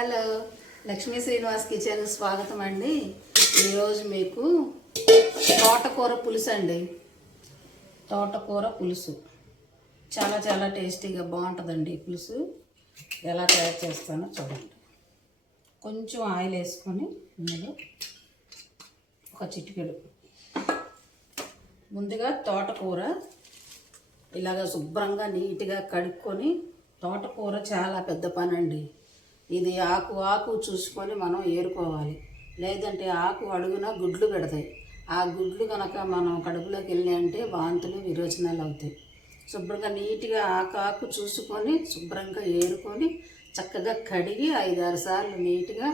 Hello, Lakshmi Srinivas kitchen స్వాగతం అండి. ఈరోజు మీకు తోటకూర పులుసు అండి. తోటకూర పులుసు చాలా చాలా టేస్టీగా బాగుంటుందండి. ఈ పులుసు ఎలా తయారు చేస్తానో చూడండి. కొంచెం ఆయిల్ వేసుకొని ఇందులో ఒక చిటికెడు ముందుగా తోటకూర ఇలాగ శుభ్రంగా నీట్గా కడుక్కొని, తోటకూర చాలా పెద్ద పని అండి. ఇది ఆకు చూసుకొని మనం ఏరుకోవాలి, లేదంటే ఆకు అడుగున గుడ్లు పెడతాయి. ఆ గుడ్లు కనుక మనం కడుపులోకి వెళ్ళాయంటే వాంతులు విరోచనాలు అవుతాయి. శుభ్రంగా నీట్గా ఆకు చూసుకొని శుభ్రంగా ఏరుకొని చక్కగా కడిగి 5-6 సార్లు నీట్గా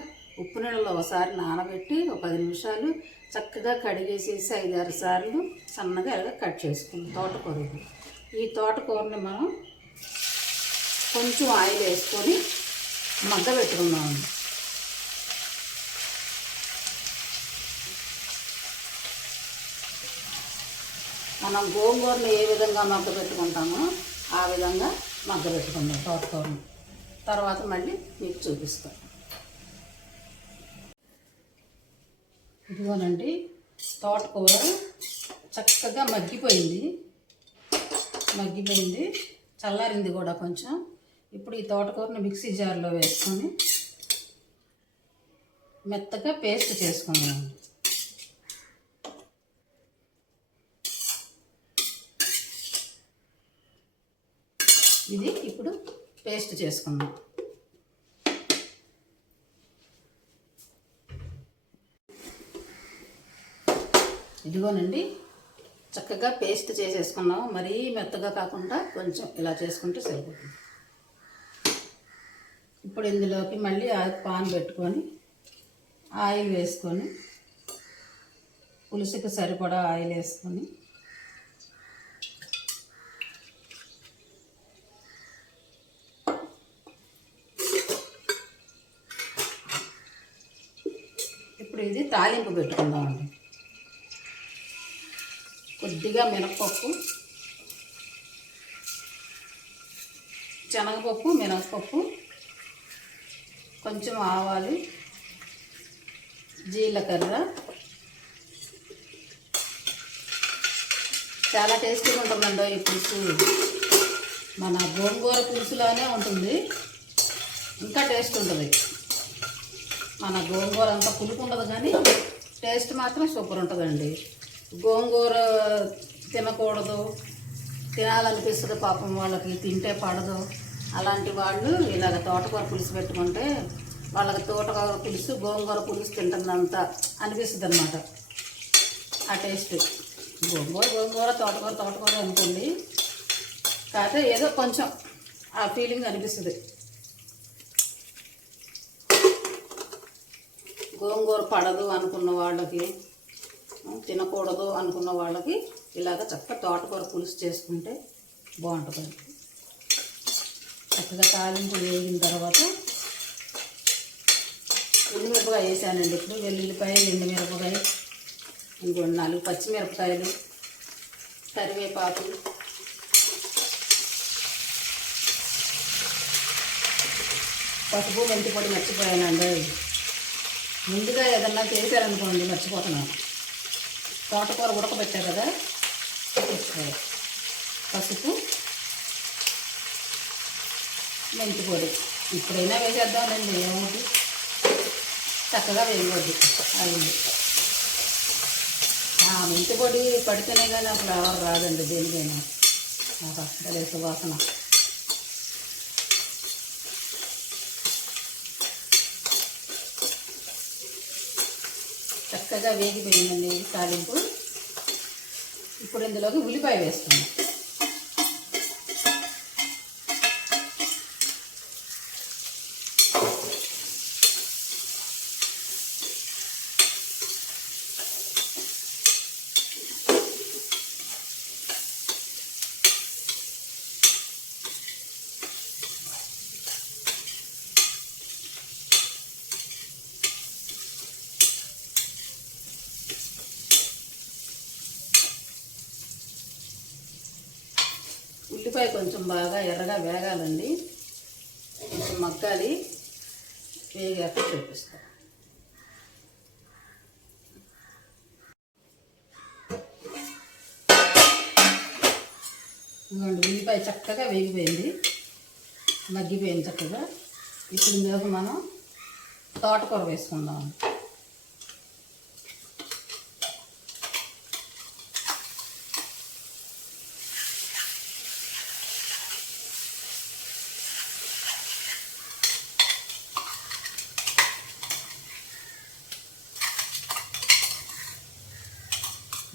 ఉప్పు నీళ్ళలో ఒకసారి నానబెట్టి ఒక 10 నిమిషాలు చక్కగా కడిగేసేసి 5-6 సార్లు సన్నగా ఇలా కట్ చేసుకుందాం. తోటకూరకి ఈ తోటకూరని మనం కొంచెం ఆయిల్ వేసుకొని మగ్గ పెట్టుకున్నాము. మనం గోంగూరని ఏ విధంగా మగ్గ పెట్టుకుంటామో ఆ విధంగా మగ్గ పెట్టుకుందాం తోటకూరని. తర్వాత మళ్ళీ మీకు చూపిస్తాం. ఇదిగోనండి, తోటకూర చక్కగా మగ్గిపోయింది, చల్లారింది కూడా కొంచెం. ఇప్పుడు ఈ తోటకూరని మిక్సీ జార్లో వేసుకొని మెత్తగా పేస్ట్ చేసుకుందాం. ఇది ఇప్పుడు పేస్ట్ చేసుకుందాం. ఇదిగోనండి, చక్కగా పేస్ట్ చేసేసుకున్నాము. మరీ మెత్తగా కాకుండా కొంచెం ఇలా చేసుకుంటే సరిపోతుంది. ఇప్పుడు ఇందులోకి మళ్ళీ పాన్ పెట్టుకొని ఆయిల్ వేసుకొని, పులుసుకి సరిపడా ఆయిల్ వేసుకొని ఇప్పుడు ఇది తాలింపు పెట్టుకుందామండి. కొద్దిగా మినపప్పు, శనగపప్పు, మినపప్పు, కొంచెం ఆవాలు, జీలకర్ర. చాలా టేస్టీగా ఉంటుందండి ఈ పులుసు. మన గోంగూర పులుసులానే ఉంటుంది, ఇంకా టేస్ట్ ఉంటుంది. మన గోంగూర అంతా పులుపు ఉండదు కానీ టేస్ట్ మాత్రం సూపర్ ఉంటుందండి. గోంగూర తినకూడదు, తినాలనిపిస్తుంది పాపం, వాళ్ళకి తింటే పడదు. అలాంటి వాళ్ళు ఇలాగ తోటకూర పులుసు పెట్టుకుంటే వాళ్ళకి తోటకూర పులుసు గోంగూర పులుసు తింటున్నంత అనిపిస్తుంది అన్నమాట. ఆ టేస్ట్ గోంగూర తోటకూర అనుకోండి, కాకపోతే ఏదో కొంచెం ఆ ఫీలింగ్ అనిపిస్తుంది. గోంగూర పడదు అనుకున్న వాళ్ళకి, తినకూడదు అనుకున్న వాళ్ళకి ఇలాగ చక్కగా తోటకూర పులుసు చేసుకుంటే బాగుంటుంది. చక్కగా తాలింపు వేగిన తర్వాత ఎండుమిరపకాయ వేసానండి. ఇప్పుడు వెల్లుల్లిపాయ, ఎండుమిరపకాయ, ఇంకొన్ని 4 పచ్చిమిరపకాయలు, కరివేపాకు, పసుపు, మెంతి పొడి మర్చిపోయానండి. ముందుగా ఏదన్నా చేశారనుకోండి మర్చిపోతున్నాను. తోటకూర ఉడకబెట్టా కదా, పసుపు, మెంతి పొడి ఇప్పుడైనా వేసేద్దామండి, ఏమవుతుంది, చక్కగా వేయవద్దు అయింది. మెంతి పొడి పడితేనే కానీ ఆ ఫ్లేవర్ రాదండి దేనికైనా. భలే సువాసన. చక్కగా వేగిపోయిందండి తాలింపు. ఇప్పుడు ఇందులోకి ఉల్లిపాయ వేస్తున్నాం. ఉల్లిపాయ కొంచెం బాగా ఎర్రగా వేగాలండి, కొంచెం మగ్గాలి. వేగాక చూపిస్తాను. ఉల్లిపాయ చక్కగా వేగిపోయింది, మగ్గిపోయింది చక్కగా. ఇప్పుడు ఇందులోకి మనం తోటకూర వేసుకుందాం.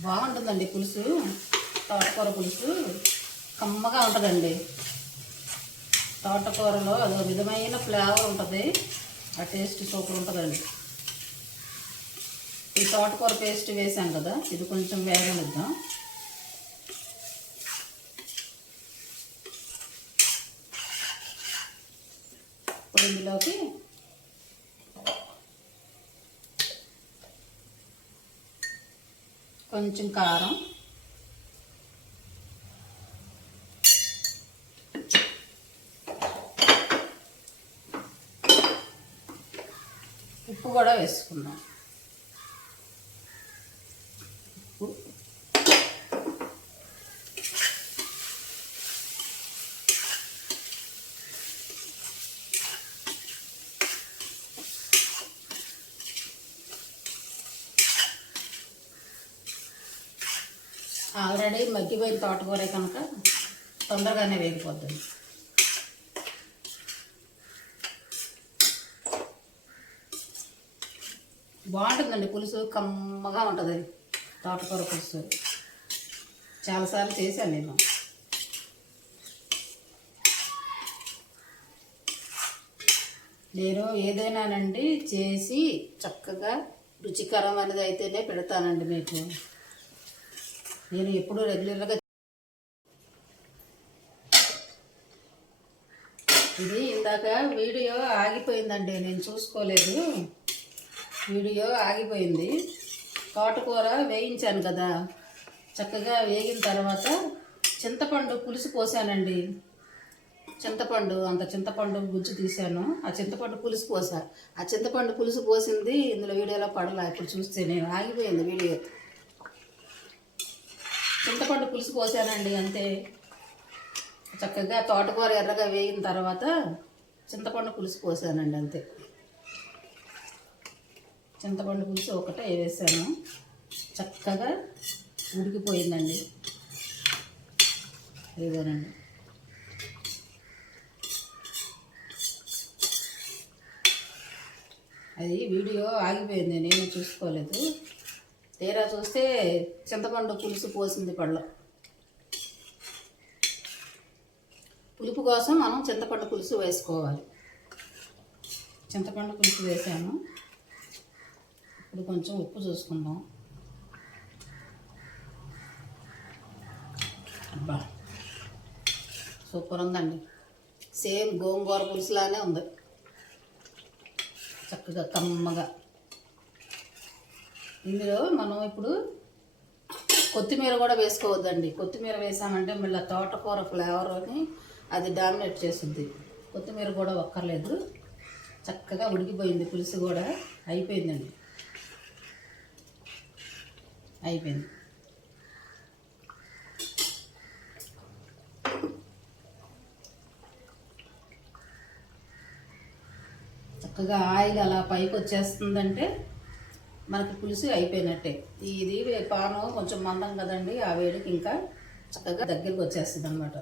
బాగుంటుందండి పులుసు, తోటకూర పులుసు కమ్మగా ఉంటుందండి. తోటకూరలో అదో విధమైన ఫ్లేవర్ ఉంటుంది, ఆ టేస్ట్ సూపర్ ఉంటుందండి. ఈ తోటకూర పేస్ట్ వేసాం కదా, ఇది కొంచెం వేగనిద్దాం. ఇప్పుడు ఇందులోకి కొంచెం కారం, ఉప్పు కూడా వేసుకుందాం. ఆల్రెడీ మగ్గిపోయిన తోటకూర కనుక తొందరగానే వేగిపోతుంది. బాగుంటుందండి పులుసు, కమ్మగా ఉంటుంది తోటకూర పులుసు. చాలాసార్లు చేశాను నేను. నేను ఏదైనానండి చేసి చక్కగా రుచికరమైనది అయితేనే పెడతానండి మీకు. నేను ఎప్పుడూ రెగ్యులర్గా ఇది ఇందాక వీడియో ఆగిపోయిందండి, నేను చూసుకోలేదు. వీడియో ఆగిపోయింది. తోటకూర వేయించాను కదా, చక్కగా వేగిన తర్వాత చింతపండు పులుసు పోసానండి. చింతపండు గుజ్జు తీసాను, ఆ చింతపండు పులుసు పోసా. ఆ చింతపండు పులుసు పోసింది ఇందులో వీడియోలో పడలా. ఇప్పుడు చూస్తే నేను ఆగిపోయింది వీడియో. చింతపండు పులుసు పోసానండి అంతే. చక్కగా తోటకూర ఎర్రగా వేగిన తర్వాత చింతపండు పులుసు పోసానండి అంతే. చింతపండు పులుసు ఒకటే వేసాను, చక్కగా ఉడికిపోయిందండి. ఇదేనండి. అది వీడియో ఆగిపోయింది, నేను చూసుకోలేదు. తీరా చూస్తే చింతపండు పులుసు పోసింది పళ్ళ. పులుపు కోసం మనం చింతపండు పులుసు వేసుకోవాలి. చింతపండు పులుసు వేసాను. ఇప్పుడు కొంచెం ఉప్పు చూసుకుందాం. అబ్బా సూపర్ ఉందండి, సేమ్ గోంగూర పులుసులానే ఉంది, చక్కగా కమ్మగా. ఇందులో మనం ఇప్పుడు కొత్తిమీర కూడా వేసుకోవద్దండి. కొత్తిమీర వేసామంటే మళ్ళీ తోటకూర ఫ్లేవర్ అని అది డామినేట్ చేస్తుంది. కొత్తిమీర కూడా ఒక్కర్లేదు, చక్కగా ఉడికిపోయింది పులుసు కూడా. అయిపోయిందండి, అయిపోయింది. చక్కగా ఆయిల్ అలా పైకి వచ్చేస్తుందంటే మనకి పులుసు అయిపోయినట్టే. ఇది పానం కొంచెం మందం కదండి, ఆ వేడికి ఇంకా చక్కగా దగ్గరికి వచ్చేస్తుంది అన్నమాట.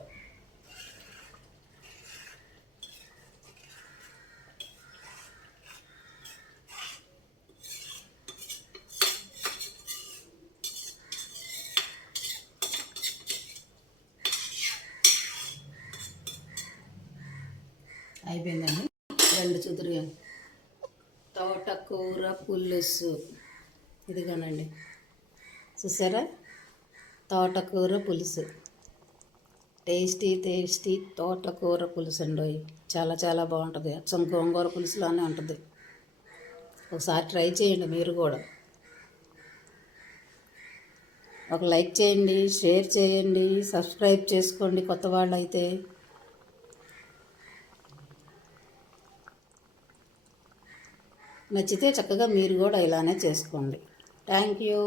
అయిపోయిందండి. 2 చుదురుగా తోటకూర పులుసు ఇదిగానండి, చూసారా? తోటకూర పులుసు, టేస్టీ తోటకూర పులుసు అండి. చాలా చాలా బాగుంటుంది, అచ్చం గోంగూర పులుసులానే ఉంటుంది. ఒకసారి ట్రై చేయండి మీరు కూడా. ఒక లైక్ చేయండి, షేర్ చేయండి, సబ్స్క్రైబ్ చేసుకోండి కొత్త వాళ్ళు అయితే. నచ్చితే చక్కగా మీరు కూడా ఇలానే చేసుకోండి. Thank you.